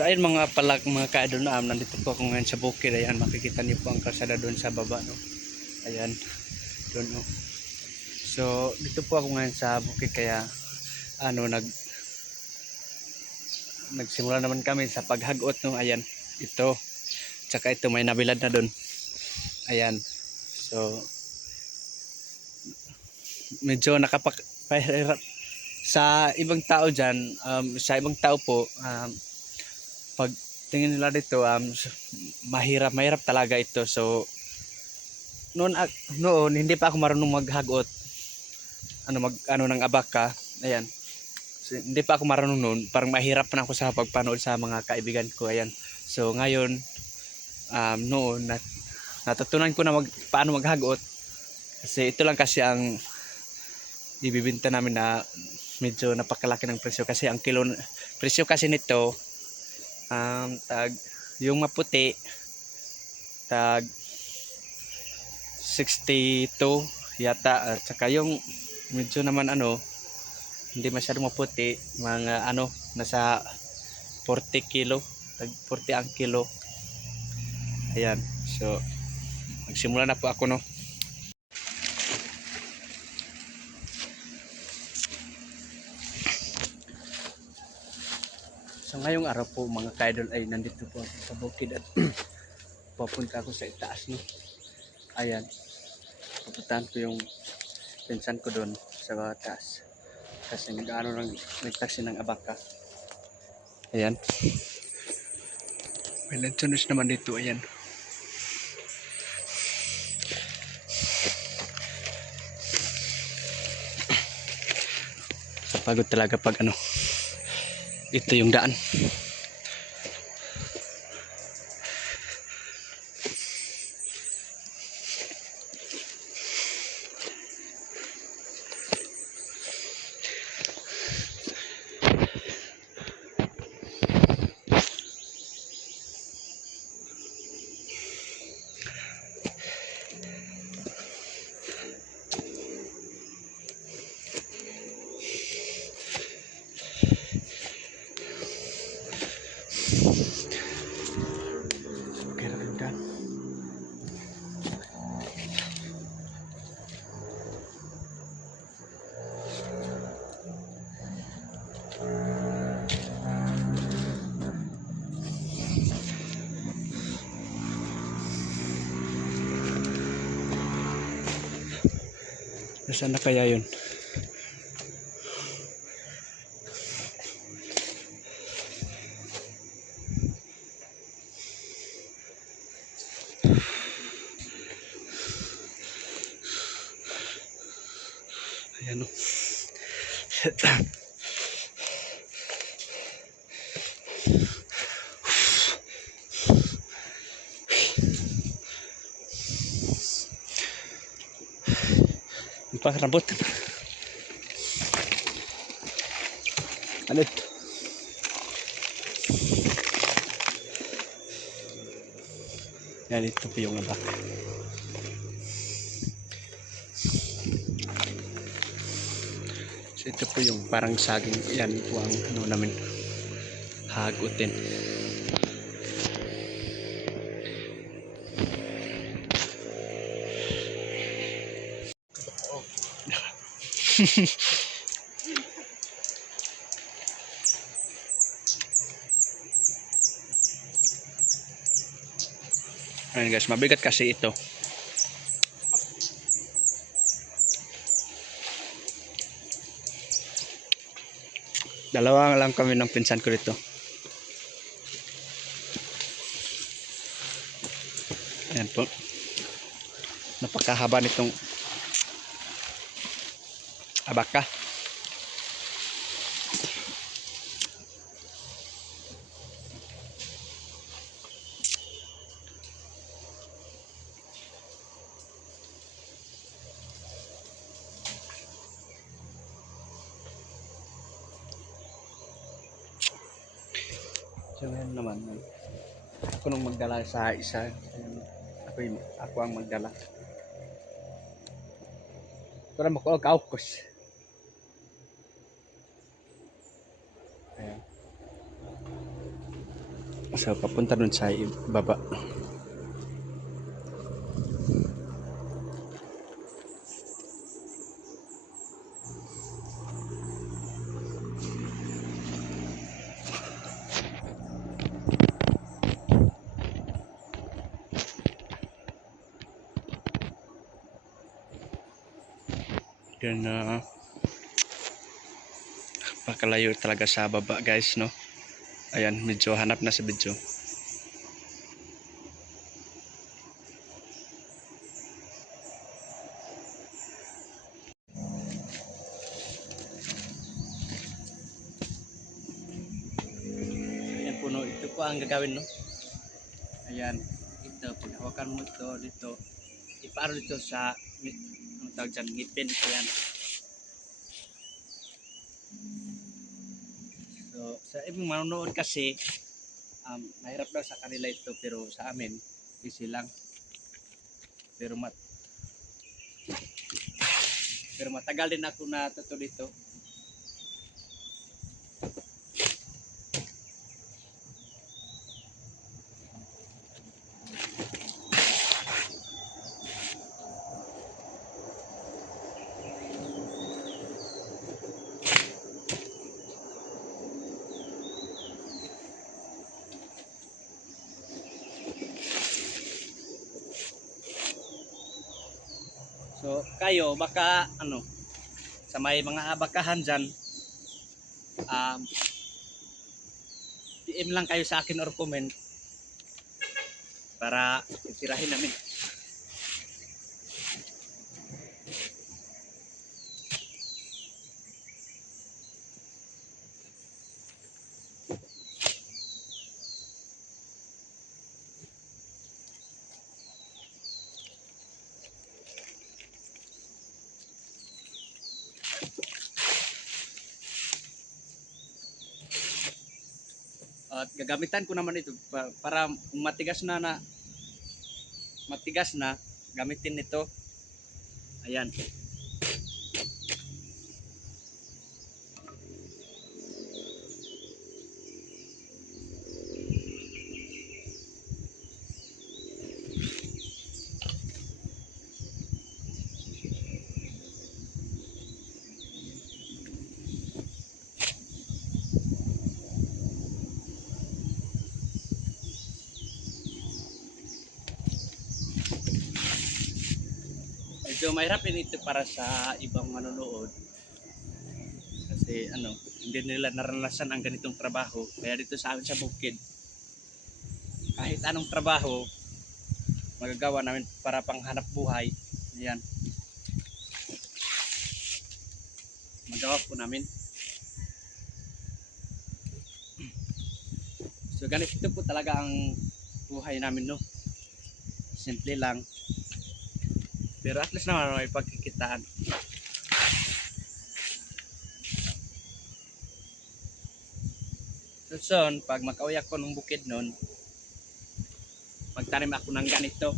So ayun mga ka-idol na nandito po ako ngayon sa bukid. Ayan, makikita niyo po ang kalsada doon sa baba, no. Ayan, doon, no. So dito po ako ngayon sa bukid, kaya nagsimula naman kami sa paghagot, no. Ayan, ito. Tsaka ito may nabilad na doon. Ayan. So medyo nakapahirap sa ibang tao diyan, sa ibang tao po, pag tingin nila dito, mahirap talaga ito. So noon hindi pa ako marunong maghagot, ng abaka. Ayan, so, hindi pa ako marunong noon, parang mahirap na ako sa pagpanood sa mga kaibigan ko. Ayan, so ngayon, noon natutunan ko na paano maghagot, kasi ito lang kasi ang ibibenta namin na medyo napakalaki ng presyo, kasi ang presyo kasi nito, yung maputi tag 62 yata, at saka yung medyo naman hindi masyadong maputi, mga nasa 40 kilo, tag 40 ang kilo. Ayan, so magsimula na po ako, no. So ngayong araw po mga ka-idol ay nandito po ako sa bukid at papunta ako sa itaas, no. Ayan, pupuntahan ko yung pinsan ko doon sa taas, kasi nagtaksi ng abaka. Ayan, may lansones naman dito. Ayan, sa pagod talaga pag ito yung daan. Nasaan na kaya yun? Ayan, oh. Pakarambot. Ano ito? Yan, ito po yung abaka. So ito po yung parang saging. Yan po ang namin hagutin. Ayan guys, mabigat kasi ito. Dalawa lang kami ng pinsan ko dito. Ayan po, napakahaba nitong abaka. So ngayon naman, ako nung magdala sa isa. Ako ang magdala. Para makuha kaukos. Ayan. So papunta dun sa baba. Yun na pakalayo talaga sa baba guys, no? Ayan, medyo hanap na sa video. Ayan puno, ito po ang gagawin, no? Ayan, ito, pag hawakan mo ito dito, ipaano dito sa, ang tawag dyan, ngipin. Ayan. So, sa ibang manonood kasi, mahirap daw sa kanila ito, pero sa amin, easy lang. Pero matagal din ako natuto dito. So, kayo, baka, sa may mga abakahan dyan, um, PM lang kayo sa akin or comment para itirahin namin. At gagamitan ko naman ito para kung matigas na, gamitin nito. Ayan. Medyo mahirap din ito para sa ibang manonood kasi hindi nila naranasan ang ganitong trabaho. Kaya dito sa amin sa bukid, kahit anong trabaho magagawa namin para panghanap buhay. Ayan, magawa po namin. So ganito po talaga ang buhay namin, no? Simple lang. Pero at least naman may pagkikitaan. So soon, pag makauwi ako ng bukid nun, magtanim ako ng ganito.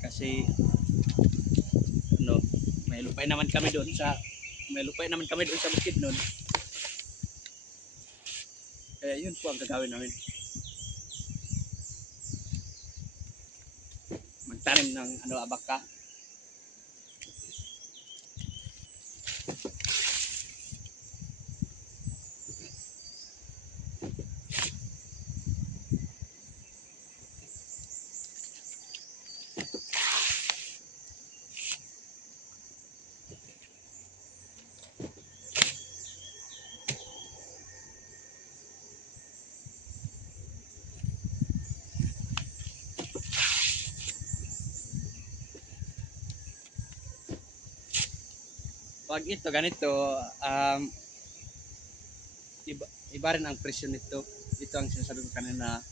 Kasi ano, may lupay naman kami doon sa bukid nun. Kaya yun po ang gagawin namin. Magtanim ng abaka. Pag ito ganito, iba rin ang presyo nito. Ito ang sinasabi ko kanina,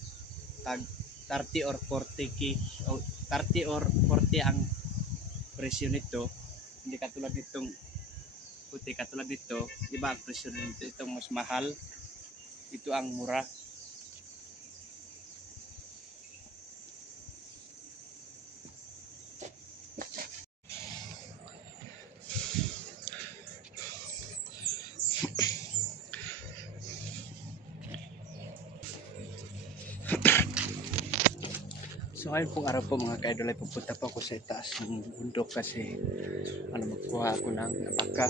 tag 30 or 40 o 30 or 40 ang presyo nito. Hindi katulad nitong puti, katulad nito, iba ang presyo nito. Itong mas mahal, ito ang mura. So ngayon pong araw po mga ka-idol ay pupunta po ako sa itaas ng bundok kasi magkuha ako ng abaka.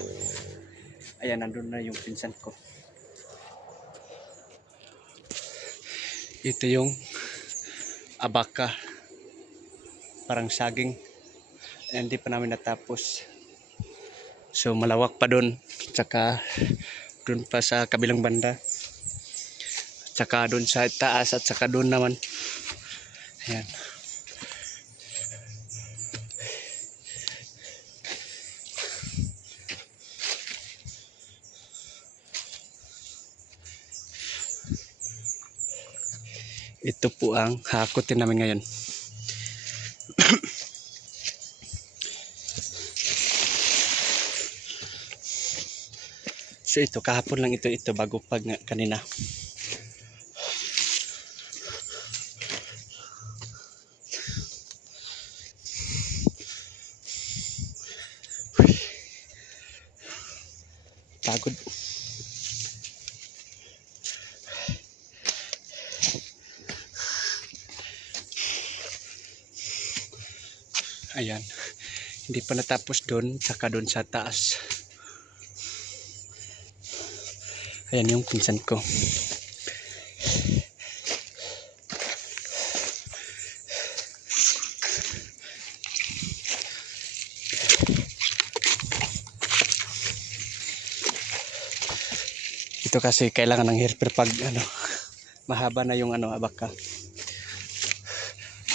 Ayan, nandun na yung pinsan ko. Ito yung abaka. Parang saging. Hindi pa namin natapos. So malawak pa dun. Tsaka dun pa sa kabilang banda. Tsaka dun sa taas at tsaka dun naman. Ayan. Ito po ang hakotin namin ngayon. So ito, kahapon lang ito bago pag kanina. Pagod. Ayan. Hindi pa natapos doon, saka doon sa taas. Ayan yung pinsan ko. Ito kasi kailangan ng helper pag mahaba na yung abaka.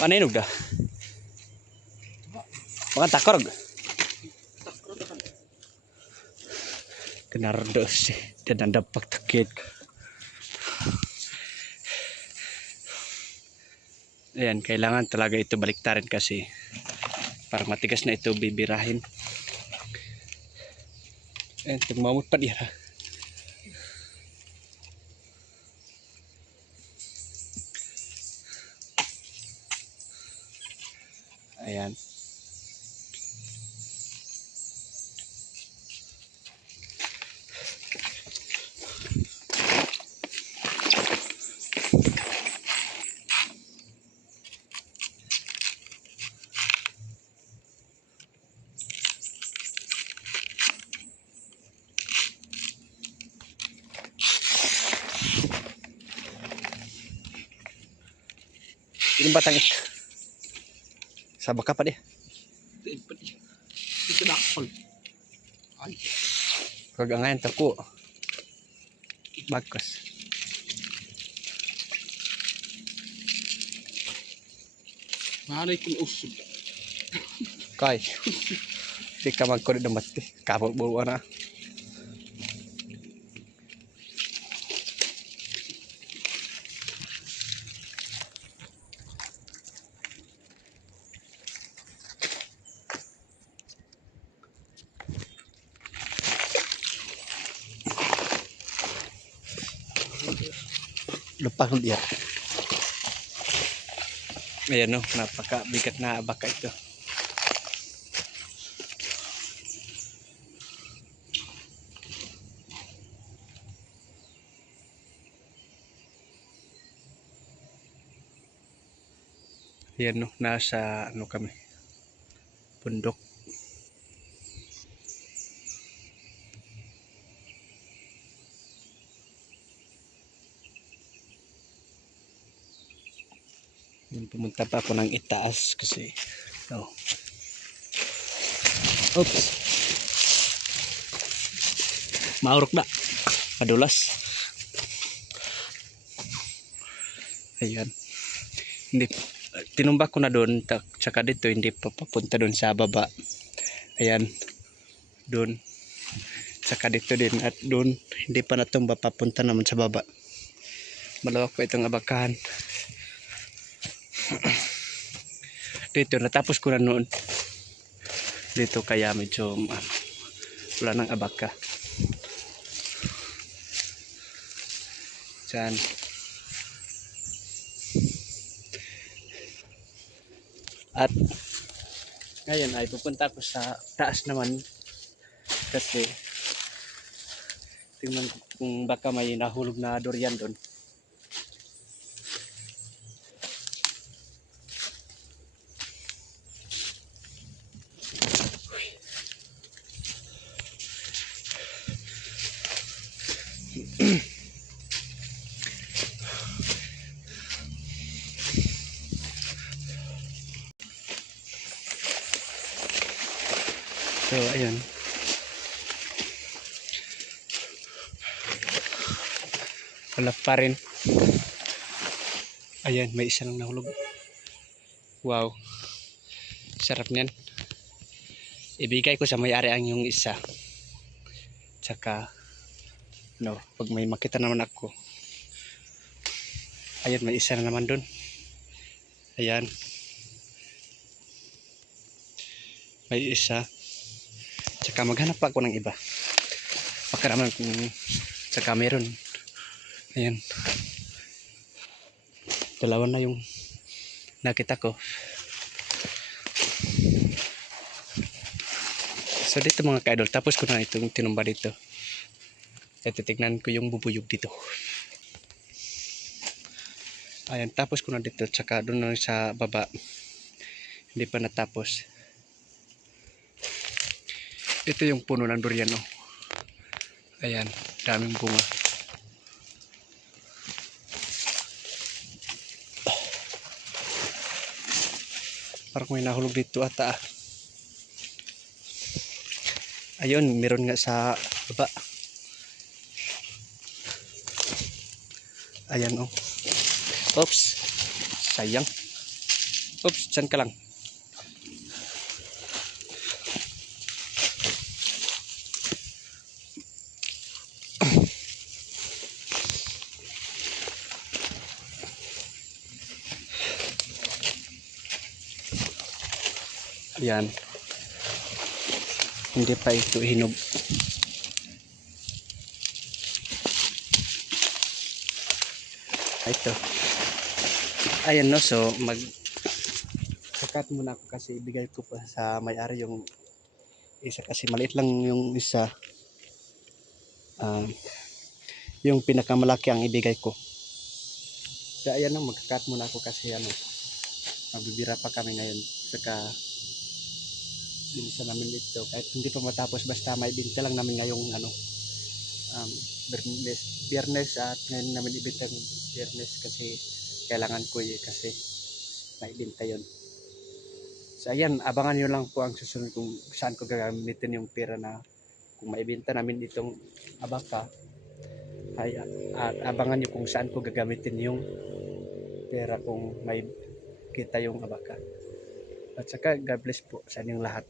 Ano yun da? Baka takorog. Kenardos dan anda pagtakit. Ayan, kailangan talaga ito baliktarin kasi para matigas na ito bibirahin. Ayan, tumamot pa diya. Ayan. Ini batang itu. Sabak apa dia? Itu dakol. Ay, Kagangayan tako. Bagus. mahanay kong usod. Kai. Di ka magkulit na mati. Kapag buwa na. Lupa ko dia. Ayan napakabigat na abaka ito. Ayan nasa kami. Bundok. Pumunta pa ako ng itaas kasi oops, maurok na madulas. Ayan, hindi tinumbak ko na doon, tsaka dito hindi pa papunta doon sa baba. Ayan, doon tsaka dito din at doon hindi pa natumba papunta naman sa baba. Malawak pa itong abakahan. Dito natapos ko na noon dito kaya medyo wala nang abaka dyan. At ngayon ay pupunta ko sa taas naman kasi tingnan ko kung baka may nahulog na durian doon. So, ayun. Wala pa rin. Ayan, may isa lang nahulog. Wow. Sarap niyan. Ibigay ko sa may-ari ang yung isa. Tsaka, no, pag may makita naman ako. Ayan, may isa na naman dun. Ayan. May isa. Tsaka maghanap pa ako ng iba. Baka naman kung tsaka meron. Ayan. Dalawa na yung nakita ko. So dito mga ka-idol, tapos ko na itong tinumba dito. At titignan ko yung bubuyog dito. Ayan, tapos ko na dito. Tsaka doon na sa baba. Hindi pa natapos. Ito yung puno ng durian, oh. Ayan, daming bunga. Parang may nahulog dito ata. Ayun, meron nga sa baba. Ayan, oh. Oops. Sayang. Oops, dyan ka lang. Ayan. Hindi pa ito hinog. Ito. Ayan, no. So, sakat muna ako kasi ibigay ko pa sa may-ari yung isa kasi maliit lang yung isa. Yung pinakamalaki ang ibigay ko. So, ayan, no. Magkakat muna ako kasi magbibira pa kami ngayon. Saka binisa namin ito kahit hindi pa matapos, basta may binta lang namin ngayong Biyernes at ngayon namin ibenta ng Biyernes kasi kailangan ko kasi may binta yon. So ayan, abangan nyo lang po ang susunod kung saan ko gagamitin yung pera na kung maibenta namin itong abaka, ay at abangan nyo kung saan ko gagamitin yung pera kung may kita yung abaka. At saka God bless po sa inyong lahat.